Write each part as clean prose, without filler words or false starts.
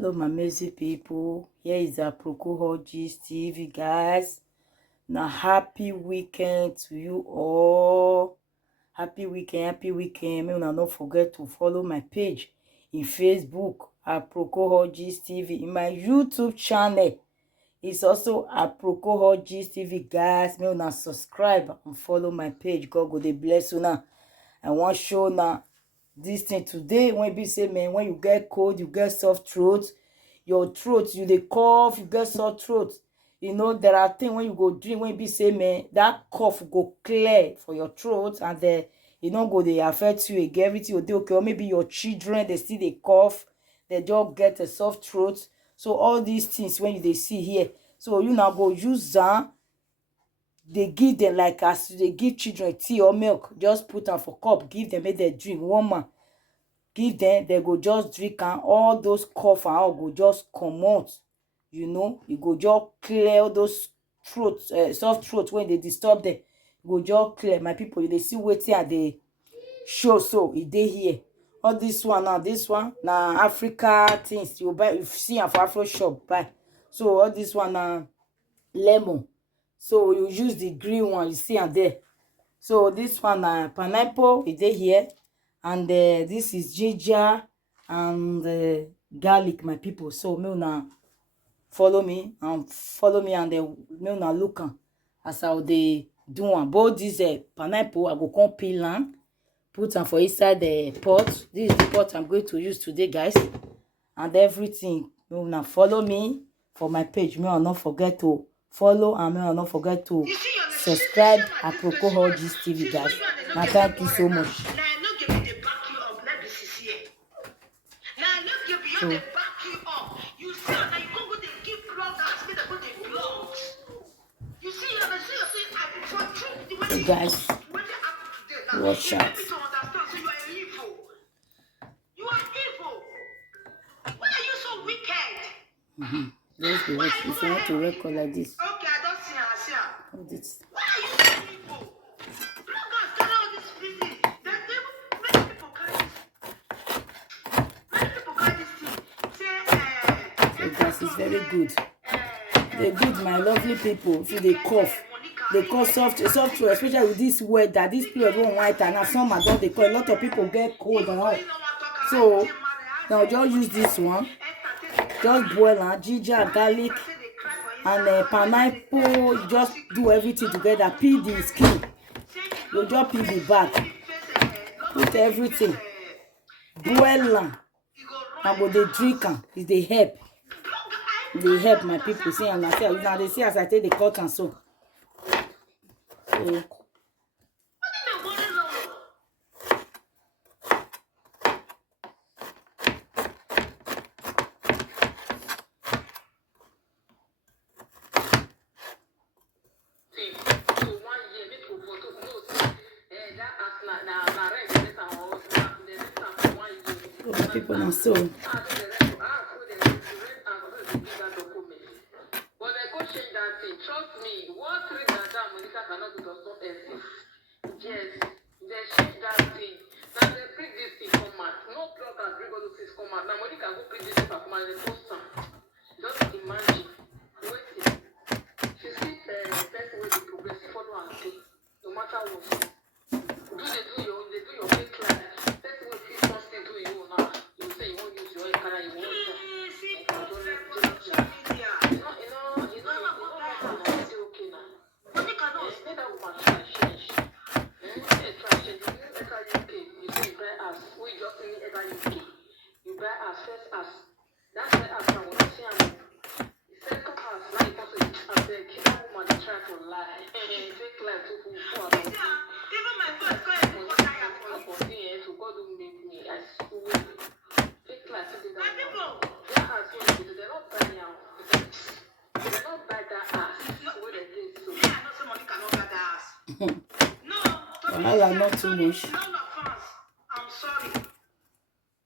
Hello, my amazing people. Here is Aproko Huggies TV, guys. Now, happy weekend to you all. Happy weekend, happy weekend. May una not forget to follow my page in Facebook, Aproko Huggies TV. In my YouTube channel, it's also Aproko Huggies TV, guys. May una subscribe and follow my page. God go dey bless you now. I want show now this thing today. When be say, man, when you get cold, you get soft throat, your throat, you dey cough, you get sore throat. You know, there are things when you go drink, when be say, man, that cough go clear for your throat, and then you don't go, they affect you again, everything will do okay. Or maybe your children, they still they cough, they just get a soft throat. So all these things when they see here, so you now go use them. They give them like as they give children tea or milk, just put them for cup, give them, make they drink warmer. Give them, they go just drink, and all those cough and all go just come out. You know, you go just clear all those throat, soft throat when they disturb them. You go just clear. My people, they see waiting and they show, so it they here. All this one now, this one now Africa things you buy, you see am for Afro shop buy. So all this one now lemon. So you use the green one, you see am there. So this one pineapple, it they here. And this is ginger and garlic, my people. So me una follow me and me una look am as how they do one. Both this pineapple, I go come peel am, put am for inside the pot. This is the pot I'm going to use today, guys. And everything, me una follow me for my page. Me una not forget to follow, and me una not forget to subscribe Aproko Huggies TV, guys. Now thank you so much. So, so guys, watch out. You are evil. Why are you so wicked? Let's be watching. If you want to record like this. Okay, I don't see her. Hold it. Why are you so evil? Bloggers carry all this business. Many people carry this. Many people carry this thing. So guys, it's very good. They're good, my lovely people. See, they cough. They cough soft throat, especially with this weather. This period won't white, and now summer don't they call. A lot of people get cold and all. So now just use this one. Just boil ginger, garlic, and pineapple. You just do everything together. Peel the skin. You just peel the back. Put everything. Boil am. And go they drink am. Is they help. They help, my people. See, and now they see as I take the cotton so. People now so. Trust me, what three that Monica cannot do does not exist. Yes, they change that thing. Now they bring this thing come out. No drug can bring all those things come out. Now Monica go bring this thing come out and they post some. Just imagine. Wait. She see the person with the progress, follow and do. No matter what. They do your fake life. Person will feel something to you now. You say you won't use your camera, you won't. Well, not too much. I'm sorry.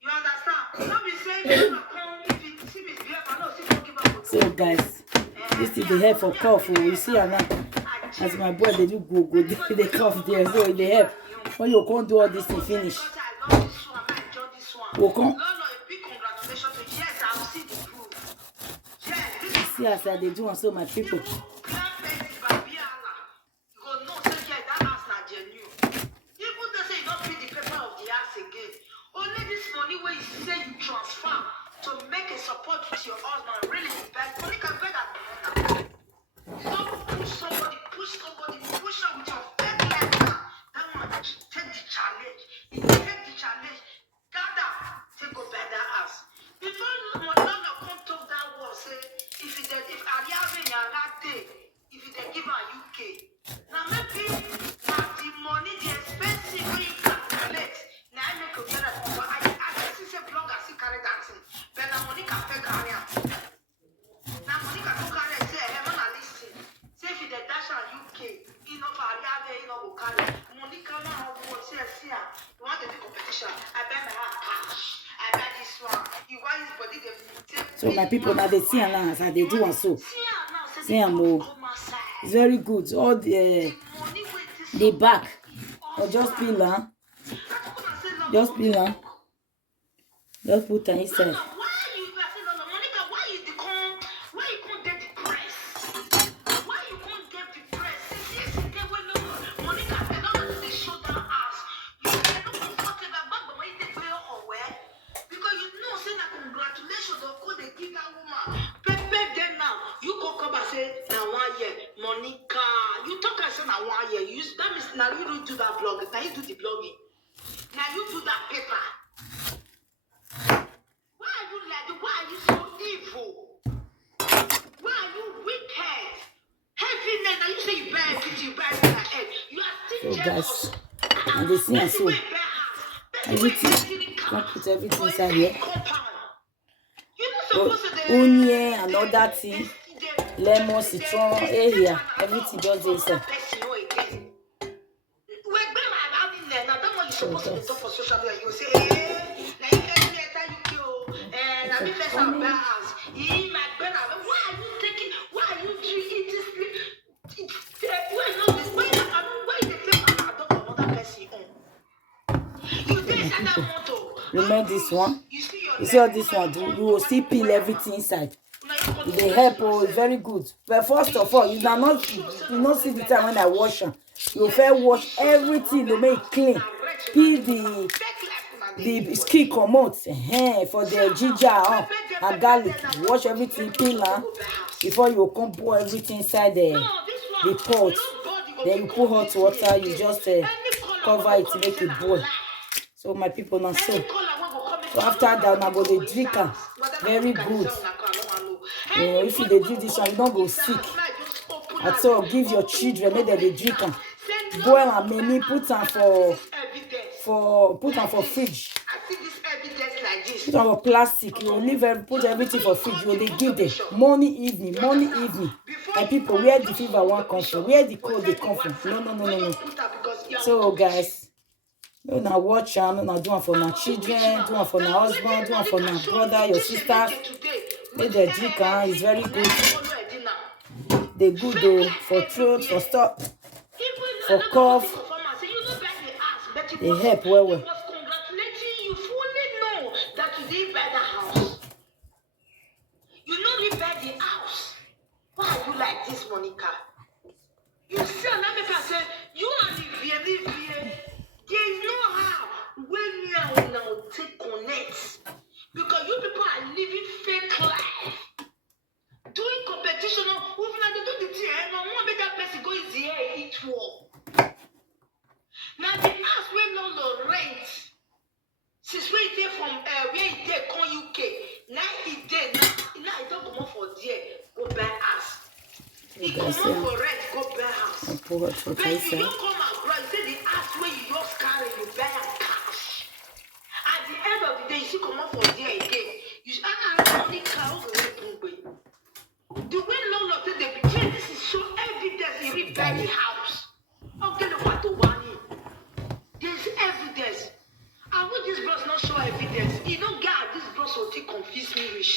You understand? Don't be saying if you see me here, I know see talking about. So guys, this is the hair for cough. We see her now. As my boy they do go they cough there, so they help. When you can't do all this thing finish. I love this one, I enjoy this one. Welcome. No, a big congratulations. Yes, I'll see the see as I dey do am so my people. Only this money where you say you transfer to make a support with your husband really be bad. Money can pay that money. You don't push somebody, push her with your fake life now. That one take the challenge. If you take the challenge, gather, take go bear that ass. Before Madonna come talk that word, say if Ariave in your day, if you give her UK. Now maybe the money, the expensive way you calculate. Now I make a better but I see say blog I see carry that thing. But now money can pay carry am. Now money can go carry say hey man listen. Say if you dash on UK, you know for Ariave, you know go carry. Money can now go say you want to do competition. I bet my cash. I bet this one. You want his body the So my people now they see am now as I dey do am so. See am o. It's very good. All the back. Or just peel am. Just peel am. Just put am inside. Monica, you talk as if I 1 year. That means now you don't do that blog. Now you do the blogging. Now you do that paper. Why are you like? Why are you so evil? Why are you wicked? Heaviness. Now you say you bear everything, you bear everything ahead. You are still jealous. And they see am so. Everything. Can't put everything inside here. Onion and all that thing. Lemon, citron, area, everything just dey inside. Remember this one? You see all this one? You will still peel everything inside. They help, oh, it's very good. But first of all, you not see the time when I wash them. You first wash everything to make it clean. Peel the skin come out for the ginger and garlic. Wash everything, peel them before you come pour everything inside the pot. Then you put hot water. You just cover it to make it boil. So my people not so. So after that, I go to drink them. Very good. You know, if you do this one, you don't go sick. And so give your children, make them drink them. Boil and maybe put them for fridge. Put them for plastic. You leave put everything for fridge. You will give them morning, evening. And people, where the fever won't come from, where the cold they come from. No. So guys, you now watch them, now do one for my children, do one for my husband, do one for my brother, your sisters. Make the drink is very good. They good though for throat, for stop, for cough. They help well. Congratulating you fully know that you didn't buy the house. You know you buy the house. Why are you like this, Monica? You see, America say you and the VA. There is no how when you now take connect. Because you people are living fake life. Doing competition, even if they do the thing, no one make that person go easy here, eat war. Now the house where no rent. Since where it from where it there come UK. Now it there, now it don't come up for there, go buy house. It come up for rent, go buy house. But you don't come abroad, say the house where you just carry, you buy a cash. At the end of the day, you see come up for there again. You say, money car the way Lolo said they betray, this is so evidence he rebuilt the house. Okay, look what the one in. There's evidence. And when this bros not show evidence, you know God, this bros will take confuse me rich.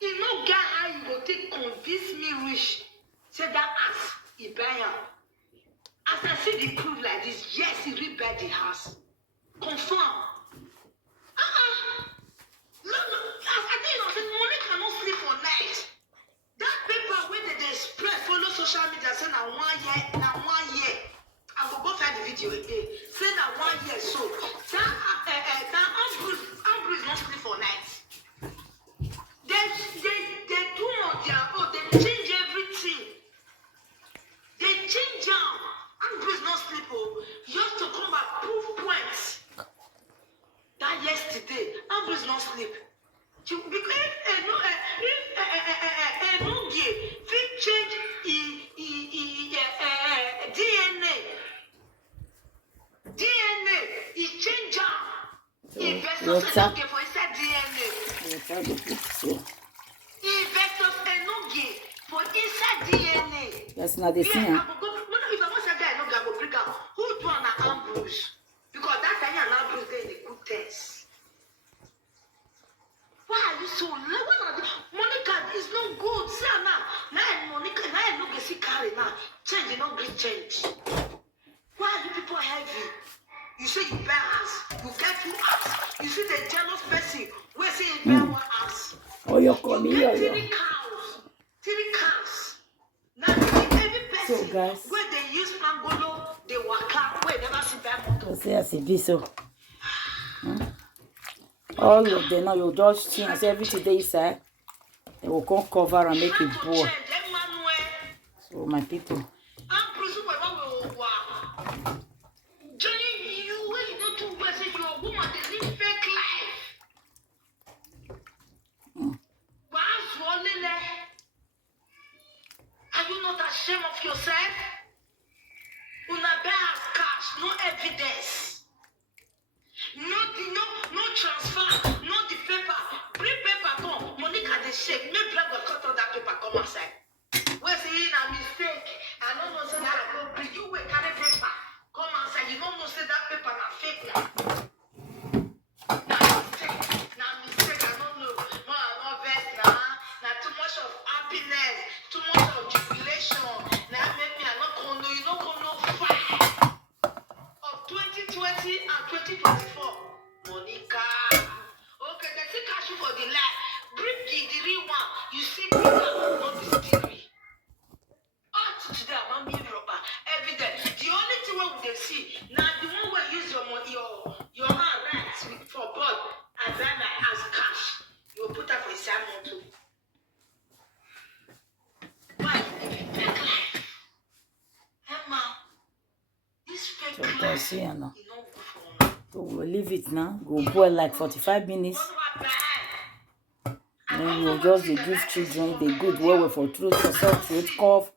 You know God how you will take confuse me rich. Say that ass, he buy him. As I see the proof like this, yes, he rebuilt the house. Confirm. No. I think money cannot sleep for night. water. Okay, for inside DNA. Water go put so. Investors enoge for inside DNA. Yes, now they see. If I want to guy, no guy go bring out. Who do an ambush? Because that time an ambush there in a good test. Why are you so low? Monica is no good. See now. Now Monica, now I no get see carry now. Change, no great change. Why are you people heavy? You say you bear house, you get 2 house. You see the jealous person where say you bear 1 house. Oh, you're coming You get here. 3 cows. 3 cows. Now every person So, guys, where they use Angolo, they waka, where never see bear motor. say as it be so. All of them now you just see as everything they inside. They will come cover and make it boil. So my people. Are you not ashamed of yourself? Una bear cash, no evidence. No transfer, no the paper. Bring paper come. Monica the shake. Make black go cut out that paper come outside. Where's it a mistake? I don't know say that I go bring you wait carry paper. Come outside. You don't know say that paper na fake now. Na mistake. I don't know. No, I'm not vex now. Now too much of happiness, too much of jubilation. Now make me I not gonna know. You not gonna know fight of 2020 and 2024. Monica. Okay, they say cash you for the life. Bring the real one. You see, bring that, not the theory. Up to today, I'm being rubber. Evidence. The only thing we they see now, the one where use your money, your hand right for board and buy my house cash. You will put that for a salmon too. Why you live fake life? Emma, this fake So life that's it now. is not good for me. So we'll leave it now. Go boil like 45 minutes. Then we'll just give children the good well for throat, for sore throat, cough,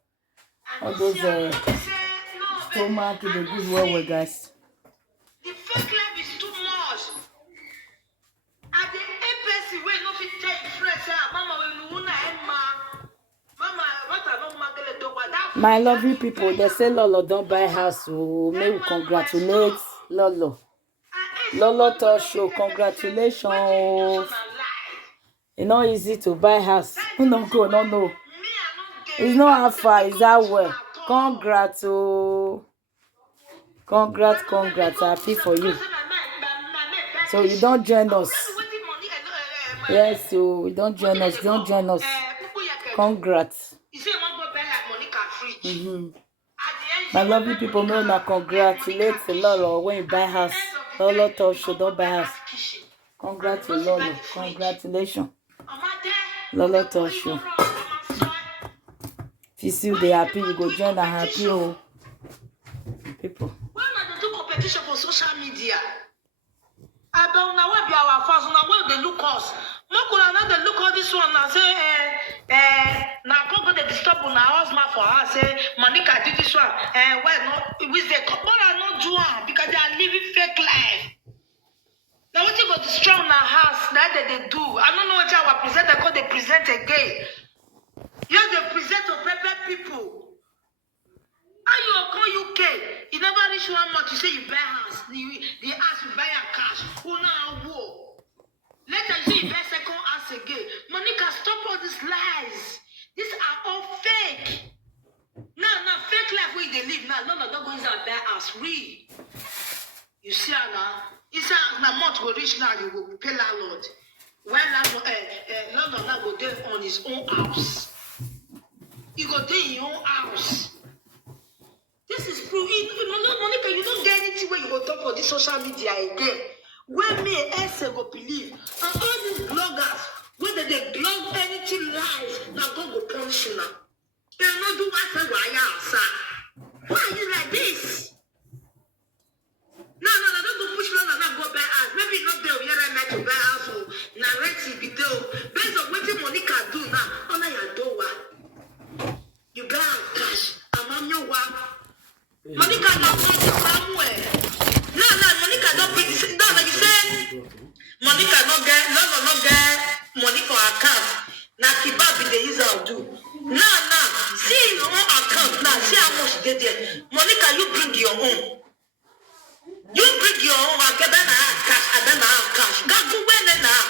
all those stomach, the good well, guys. The fake life is too much. At the APC, we no fit take fresh. Mama, we no Emma. Mama, what I don't magale do that. My lovely people, they say Lolo don't buy house. So may we congratulate Lolo. Lolo Talk Show, congratulations. It's not easy to buy house. No go, no. It's not how far, it's how well. Congrats, oh. Congrats, happy for you. So you don't join us. Yes, so you don't join us, Congrats. My lovely people, may una congratulate Lolo when you buy house. Lolo Talk Show, don't buy house. Congrats to Lolo. Congratulations. Lolo Talk Show. If you see they happy, you go join the happy oh. People. When I do competition for social media, I don't know what be our fans, now where they look us. No could another look at this one and say, now people they disturb on our husband for her, say, Monica did this one, well, no, which they come, but I not do one because they are living fake life. Now what you go destroy on our house, that they do. I don't know what our presenter called they present again. Yes, they present to prepare people. How you call UK? You never reach 1 month, you say you buy house. The house you buy a cash. Who now war? Later you say you buy second house again. Monica, stop all these lies. These are all fake. Now fake life where they live now. No, don't go inside buy house. We. You see now. Inside now month will reach now, you will pay landlord. When landlord now go there on his own house. You go there in your own house. This is proof. Monica, you don't get anything where you go talk for this social media again. Where me and Esther go believe. And all these bloggers, whether they blog anything lies, now God will punish you now. They not do what why you outside. Why are you like this? No, don't go push me and go buy house. Maybe not there, we are meant to buy house. Now, let's see, based on what Monica do now, all I do what? You buy cash. I'm on your one. Monica not going somewhere. No, Monica don't be. No, like you said, Monica account. Now kebab they use am do. Now, see your own account now. See how much they there. Monica, you bring your own. You bring your own. I get cash. I don't have cash. God go when now.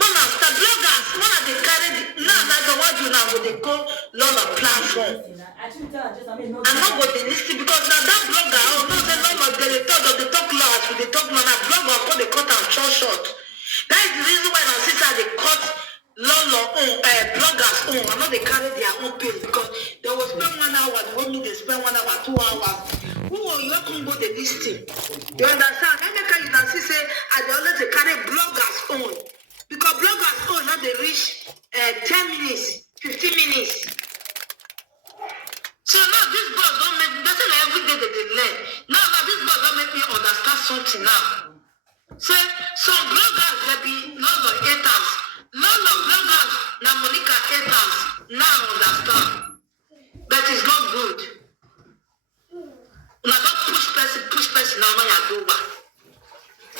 Mama, the bloggers, one of the carried now the what you now would they go on a platform. I'm not going to listen because now that blogger, oh no, they know they talk large, they talk now that blogger, but they cut and short. That is the reason why I see how they cut Lolo bloggers own. I know they carry their own page because they will spend 1 hour, they want me to spend 1 hour, 2 hours. Who are you going to go the listing? You understand? Every time you can see say, I always carry bloggers own. Because bloggers own now they reach 10 minutes, 15 minutes. So now this boss don't make me, that's like every day they learn. Now this boss don't make me understand something now. So some bloggers they be lots of haters. Lots of bloggers now Monica haters. Now I understand. But it's not good. Now don't push person now when you do what.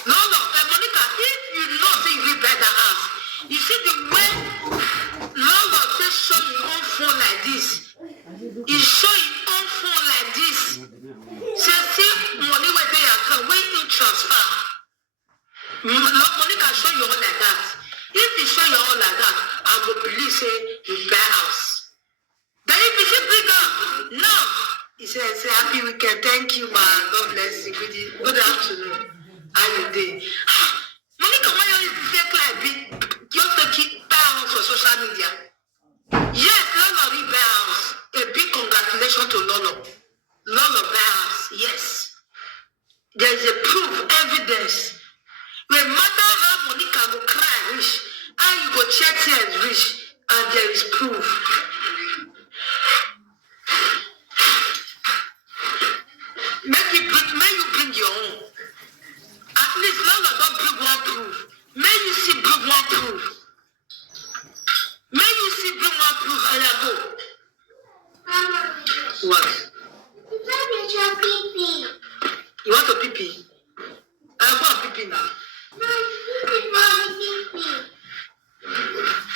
No, Monica, if you know say you better ask. You see the way Lolo just show your own phone like this. You show your own phone like this. So see money where they account, when you transfer. Monica show you all like that. If you show you all like that, I will believe say you buy house. But if you should bring up, no. He says, happy weekend, thank you, man. God bless you. Good afternoon. How you doing? Monica, why are you fake like just to keep down for social media? Yes, Lolo rebounds. A big congratulations to Lolo. Lolo bounds, yes. There is a proof, evidence. No matter how Monica go cry rich, how you go check tears rich, and there is proof. May you bring your own. At least Lolo don't bring one proof. May you see bring one proof. May you see bring one proof and I go. What? You want to pee pee? I want pee pee now.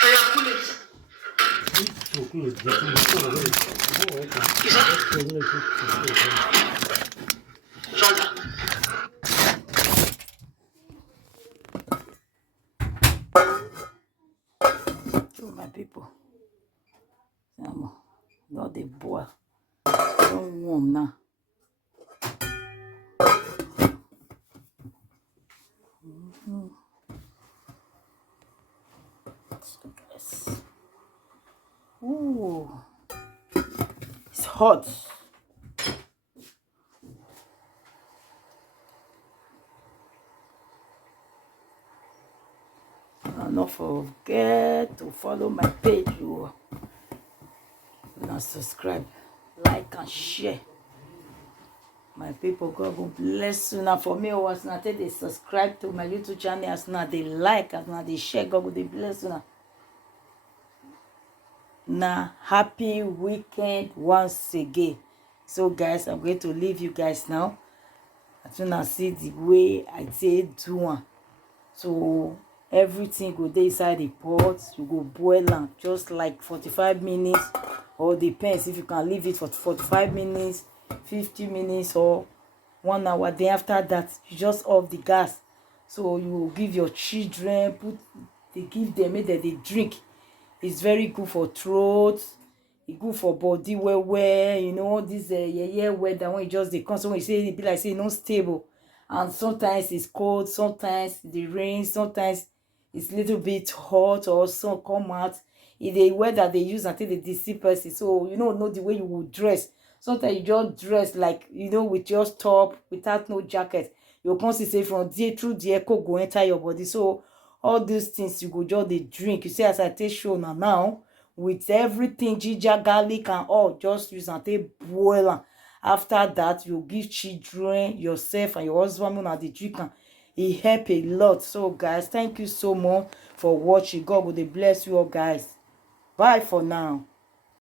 I pull it. So my people, not the boil. Don't warm now. Yes. Ooh, it's hot. And don't forget to follow my page. You now subscribe, like, and share. My people, God will bless you. Now for me, was not they subscribe to my YouTube channel, as now they like, as now they share. God will bless you now. Now, happy weekend once again. So guys, I'm going to leave you guys now. As soon as I see the way I say do one. So everything go dey inside the pot. You go boil am just like 45 minutes, or depends if you can leave it for 45 minutes, 50 minutes, or 1 hour. Then after that, you just off the gas. So you give your children, give them, make them they drink. It's very good for throat. It's good for body well. You know this weather when you just dey come. So when you say it be like say e no stable, and sometimes it's cold, sometimes the rain, sometimes it's little bit hot, or sun come out. If the weather they use until they deceive person, so you know the way you will dress. Sometimes you just dress like with your top without no jacket. You can see say from there through the echo go enter your body. So all these things you go just dey drink. You see as I take show now with everything, ginger, garlic, and all, just use and take boil am. After that, you give children, yourself, and your husband and the drink am. It help a lot. So guys, thank you so much for watching. God will bless you all guys. Bye for now.